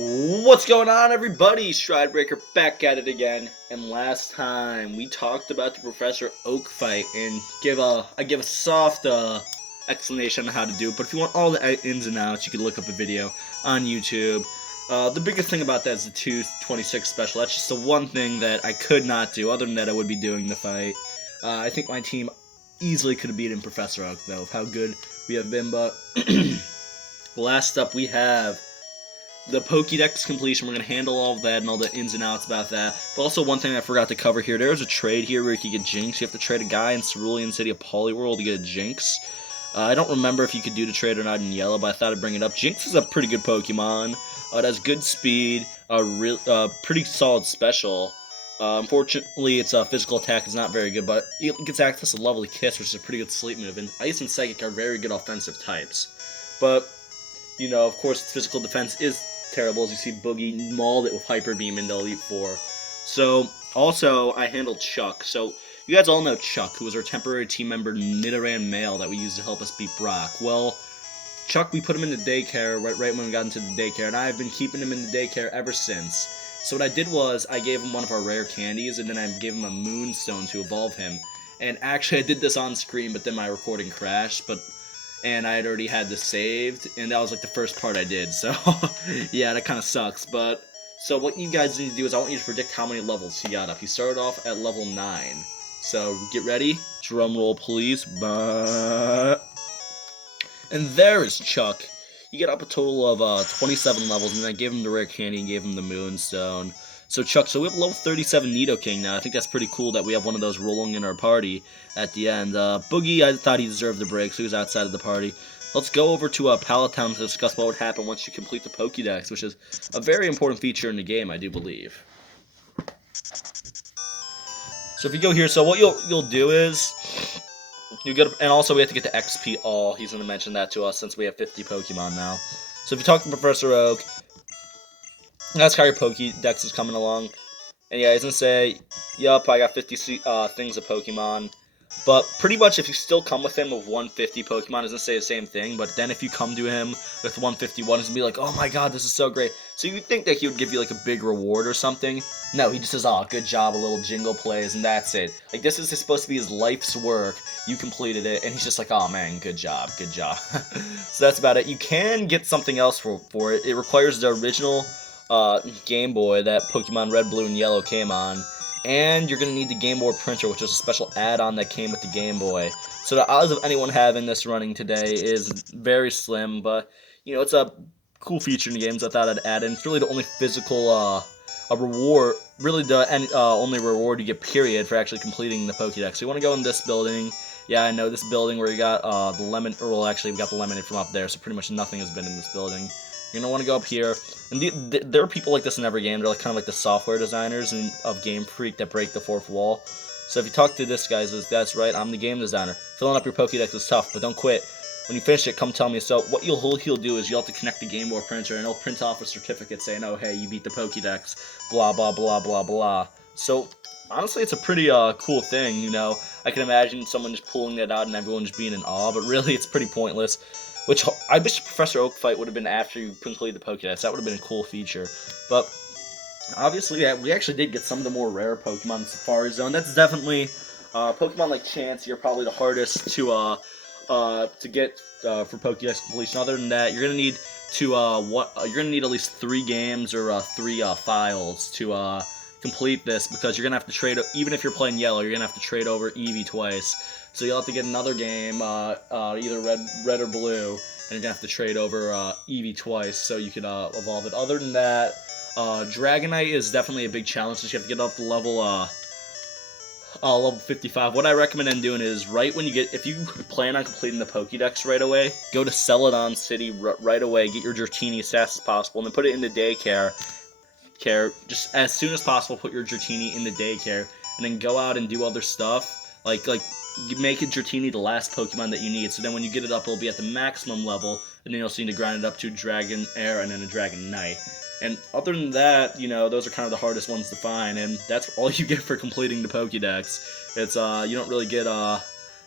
What's going on, everybody? Stridebreaker back at it again. And last time we talked about the Professor Oak fight and I give a soft explanation on how to do it. But if you want all the ins and outs, you can look up a video on YouTube. The biggest thing about that is the 226 special. That's just the one thing that I could not do. Other than that, I would be doing the fight. I think my team easily could have beaten Professor Oak, though, of how good we have been. But last up, we have the Pokedex completion. We're going to handle all of that and all the ins and outs about that. But also, one thing I forgot to cover here, there's a trade here where you can get Jinx. You have to trade a guy in Cerulean City of Poliwhirl to get a Jinx. I don't remember if you could do the trade or not in Yellow, but I thought I'd bring it up. Jinx is a pretty good Pokemon. It has good speed, pretty solid special. Unfortunately, its physical attack is not very good, but it gets access to Lovely Kiss, which is a pretty good sleep move, and Ice and Psychic are very good offensive types. But, you know, of course, its physical defense is terrible. As you see, Boogie mauled it with Hyper Beam into Elite Four. So, also, I handled Chuck. So, you guys all know Chuck, who was our temporary team member, Nidoran male, that we used to help us beat Brock. Well, Chuck, we put him in the daycare right when we got into the daycare, and I've been keeping him in the daycare ever since. So what I did was, I gave him one of our rare candies, and then I gave him a Moonstone to evolve him. And actually, I did this on screen, but then my recording crashed, and I had already had this saved, and that was like the first part I did, so yeah, that kind of sucks. But so what you guys need to do is I want you to predict how many levels he got up. He started off at level 9, so get ready, drum roll please. And there is Chuck. You get up a total of 27 levels, and then I gave him the rare candy and gave him the Moonstone. So Chuck, so we have level 37 Nidoking now. I think that's pretty cool that we have one of those rolling in our party at the end. Boogie, I thought he deserved the break, so he was outside of the party. Let's go over to Pallet Town to discuss what would happen once you complete the Pokedex, which is a very important feature in the game, I do believe. So if you go here, so what you'll do is you get, and also we have to get the XP all. He's going to mention that to us since we have 50 Pokemon now. So if you talk to Professor Oak, that's how your Pokedex is coming along. And yeah, he's going to say, yup, I got 50 things of Pokemon. But pretty much if you still come with him with 150 Pokemon, he's going to say the same thing. But then if you come to him with 151, he's going to be like, oh my god, this is so great. So you'd think that he would give you like a big reward or something. No, he just says, oh, good job, a little jingle plays, and that's it. Like, this is supposed to be his life's work. You completed it, and he's just like, oh man, good job, good job. So that's about it. You can get something else for it. It requires the original Game Boy that Pokemon Red, Blue, and Yellow came on. And you're going to need the Game Boy printer, which is a special add-on that came with the Game Boy. So the odds of anyone having this running today is very slim, but, you know, it's a cool feature in the games I thought I'd add in. It's really the only physical a reward, really the only reward you get, period, for actually completing the Pokédex. So you want to go in this building. Yeah, I know, this building where you got the lemon, or well, actually, we got the lemonade from up there, so pretty much nothing has been in this building. You're going to want to go up here, and there are people like this in every game. They're like kind of like the software designers of Game Freak that break the fourth wall. So if you talk to this guy, that's right, I'm the game designer. Filling up your Pokédex is tough, but don't quit. When you finish it, come tell me. So what he'll do is you'll have to connect the Game Boy printer, and he'll print off a certificate saying, oh, hey, you beat the Pokédex, blah, blah, blah, blah, blah. So honestly, it's a pretty cool thing, you know. I can imagine someone just pulling that out and everyone just being in awe, but really it's pretty pointless. Which, I wish the Professor Oak fight would have been after you completed the Pokédex. That would have been a cool feature. But, obviously, we actually did get some of the more rare Pokemon in Safari Zone. That's definitely, Pokemon like Chansey are probably the hardest to get for Pokédex completion. Other than that, you're gonna need you're gonna need at least 3 games or 3 files to complete this, because you're gonna have to trade, even if you're playing Yellow, you're gonna have to trade over Eevee twice. So you'll have to get another game, either red or blue, and you're gonna have to trade over Eevee twice so you can evolve it. Other than that, Dragonite is definitely a big challenge, since you have to get up to level 55. What I recommend doing is, right when you get, if you plan on completing the Pokédex right away, go to Celadon City right away, get your Dratini as fast as possible, and then put it in the daycare. Just as soon as possible, put your Dratini in the daycare, and then go out and do other stuff, like you make it Dratini the last Pokemon that you need, so then when you get it up, it'll be at the maximum level, and then you'll just need to grind it up to Dragon Air and then a Dragonite. And other than that, you know, those are kind of the hardest ones to find, and that's all you get for completing the Pokédex. It's, you don't really get,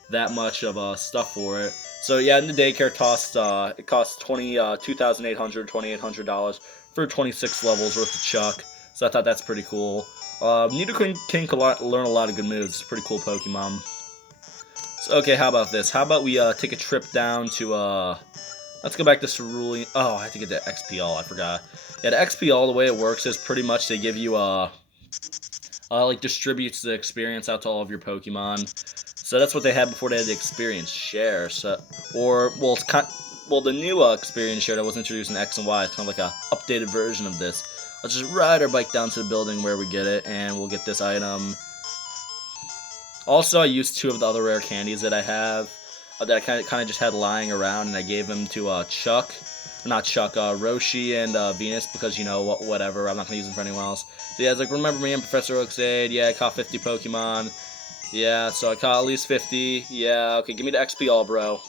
that much of, stuff for it. So yeah, in the daycare it costs $2,800 for 26 levels worth of Chuck. So I thought that's pretty cool. Nidoking can learn a lot of good moves. It's a pretty cool Pokemon. So, okay, how about this? How about we take a trip down to let's go back to Cerulean. Oh, I have to get the XP all. I forgot. Yeah, the XP all, the way it works is pretty much they give you like distributes the experience out to all of your Pokemon. So that's what they had before they had the experience share. So, or well, it's the new experience share that was introduced in X and Y. It's kind of like a updated version of this. Let's just ride our bike down to the building where we get it, and we'll get this item. Also, I used 2 of the other rare candies that I have that I kind of just had lying around, and I gave them to Chuck. Not Chuck, Roshi and Venus, because, you know, whatever, I'm not going to use them for anyone else. So yeah, it's like, remember me and Professor Oak's aid? Yeah, I caught 50 Pokemon. Yeah, so I caught at least 50. Yeah, okay, give me the XP all, bro.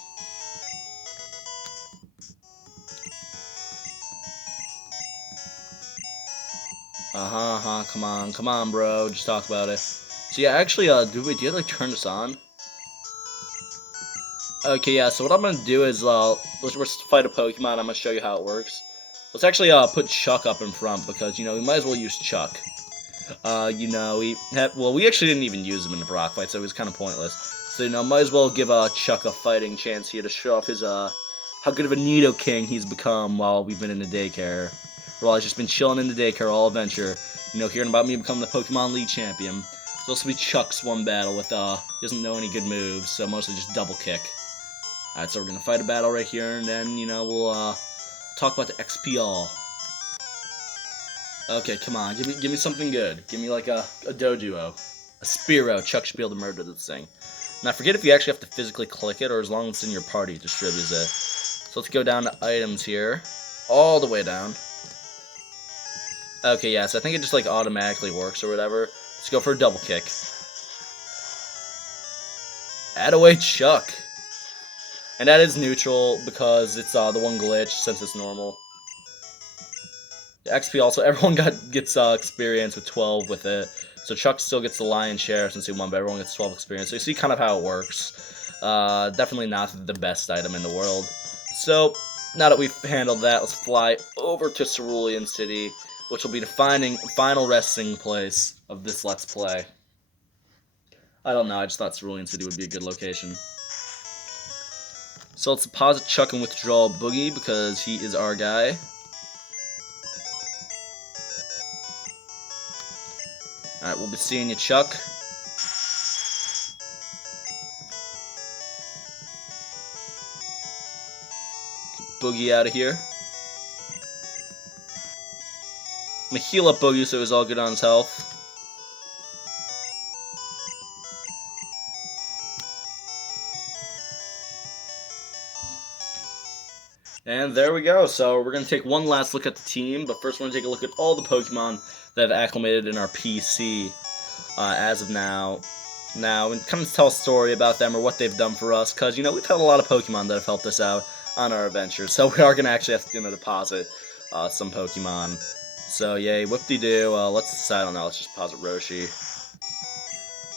Come on, bro, just talk about it. So yeah, actually, do you have to, like, turn this on? Okay, yeah, so what I'm gonna do is, let's fight a Pokemon. I'm gonna show you how it works. Let's actually, put Chuck up in front, because, you know, we might as well use Chuck. You know, we actually didn't even use him in the Brock fight, so it was kind of pointless. So, you know, might as well give, Chuck a fighting chance here to show off his, how good of a Nidoking he's become while we've been in the daycare. While he's just been chilling in the daycare all adventure. You know, hearing about me becoming the Pokemon League champion. It's also be Chuck's one battle with, he doesn't know any good moves, so mostly just double kick. Alright, so we're gonna fight a battle right here, and then, you know, we'll, talk about the XP all. Okay, come on, give me something good. Give me, like, a Doduo. A Spearow. Chuck should be able to murder this thing. Now, I forget if you actually have to physically click it, or as long as it's in your party, it distributes it. So let's go down to items here. All the way down. Okay, yeah, so I think it just, like, automatically works or whatever. Let's go for a double kick. Add away Chuck. And that is neutral because it's the one glitch since it's normal. The XP also, everyone gets experience with 12 with it. So Chuck still gets the lion's share since he won, but everyone gets 12 experience. So you see kind of how it works. Definitely not the best item in the world. So now that we've handled that, let's fly over to Cerulean City, which will be the final resting place of this Let's Play. I don't know, I just thought Cerulean City would be a good location. So let's deposit Chuck and withdraw Boogie because he is our guy. Alright, we'll be seeing you, Chuck. Get Boogie out of here. I'm gonna heal up Boogie so he's all good on his health. And there we go. So we're going to take one last look at the team, but first we're going to take a look at all the Pokemon that have acclimated in our PC as of now. And kind of tell a story about them or what they've done for us, because, you know, we've had a lot of Pokemon that have helped us out on our adventures. So we are going to actually have to deposit some Pokemon. So, yay, whoop-de-doo. Let's decide on that. Let's just deposit Roshi.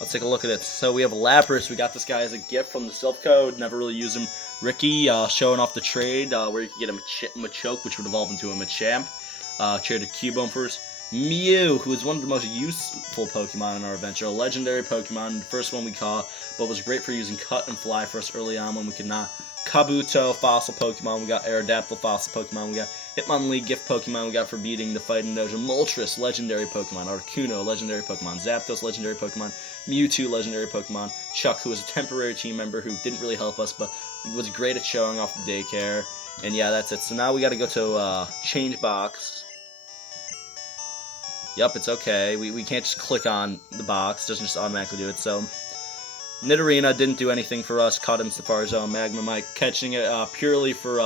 Let's take a look at it. So we have Lapras. We got this guy as a gift from the Silph Code. Never really used him. Ricky, showing off the trade, where you can get a Machoke, which would evolve into a Machamp. Traded Cubone first. Mew, who is one of the most useful Pokemon in our adventure. A legendary Pokemon, the first one we caught, but was great for using Cut and Fly for us early on when we could not. Kabuto, fossil Pokemon. We got Aerodactyl, fossil Pokemon. We got Hitmonlee, gift Pokemon. We got for beating the fighting dojo. Moltres, legendary Pokemon. Articuno, legendary Pokemon. Zapdos, legendary Pokemon. Mewtwo, legendary Pokemon. Chuck, who was a temporary team member who didn't really help us, but was great at showing off the daycare. And yeah, that's it. So now we got to go to change box. Yup, it's okay. We can't just click on the box. It doesn't just automatically do it. So Nidorina didn't do anything for us. Caught him Safari Zone. Magnemite catching it purely for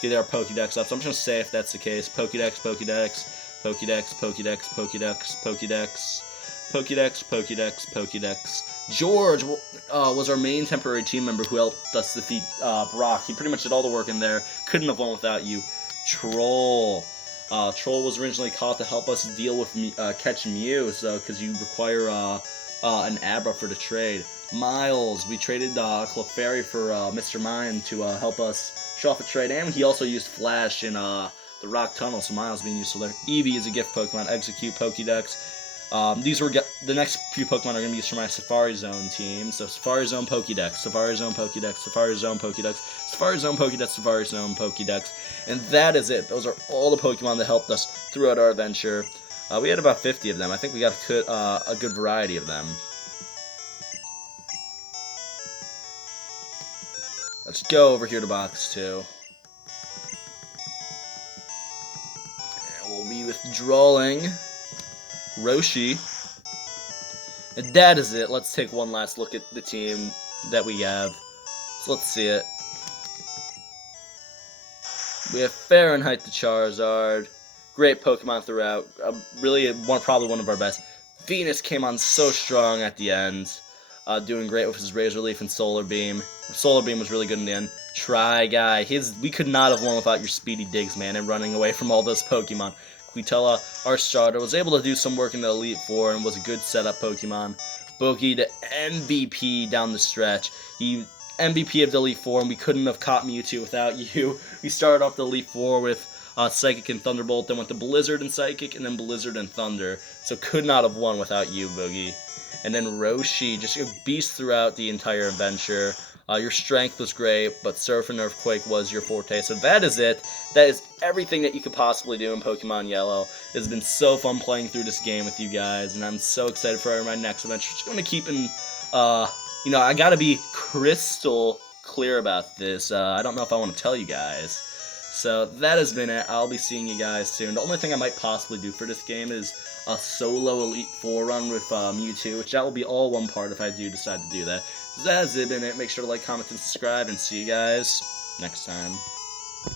getting our Pokedex up. So I'm just going to say if that's the case. Pokedex, Pokedex, Pokedex, Pokedex, Pokedex, Pokedex, Pokedex, Pokedex, Pokedex. George was our main temporary team member who helped us defeat Brock. He pretty much did all the work in there. Couldn't have won without you. Troll. Troll was originally caught to help us deal with catch Mew, so because you require an Abra for the trade. Miles, we traded Clefairy for Mr. Mime to help us show off a trade, and he also used Flash in the Rock Tunnel, so Miles being useful there. Eevee is a gift Pokemon, Execute Pokedex. These were the next few Pokemon are going to be used for my Safari Zone team. So Safari Zone Pokedex, Safari Zone Pokedex, Safari Zone Pokedex, Safari Zone Pokedex, Safari Zone Pokedex, and that is it. Those are all the Pokemon that helped us throughout our adventure. We had about 50 of them. I think we got a good variety of them. Let's go over here to box 2. And we'll be withdrawing Roshi. And that is it. Let's take one last look at the team that we have. So let's see it. We have Fahrenheit the Charizard. Great Pokemon throughout. Really, probably one of our best. Venus came on so strong at the end. Doing great with his Razor Leaf and Solar Beam. Solar Beam was really good in the end. Try Guy. We could not have won without your speedy digs, man, and running away from all those Pokemon. Quitella, our starter, was able to do some work in the Elite Four and was a good setup Pokemon. Bogey to MVP down the stretch. He MVP of the Elite Four, and we couldn't have caught Mewtwo without you. We started off the Elite Four with Psychic and Thunderbolt, then went to Blizzard and Psychic, and then Blizzard and Thunder. So could not have won without you, Bogey. And then Roshi, just a beast throughout the entire adventure. Your strength was great, but Surf and Earthquake was your forte. So that is it. That is everything that you could possibly do in Pokemon Yellow. It has been so fun playing through this game with you guys, and I'm so excited for my next adventure. Just going to keep in, I got to be crystal clear about this. I don't know if I want to tell you guys. So that has been it. I'll be seeing you guys soon. The only thing I might possibly do for this game is a solo Elite Four run with Mewtwo, which that will be all one part if I do decide to do that. So that has been it. Make sure to like, comment, and subscribe, and see you guys next time.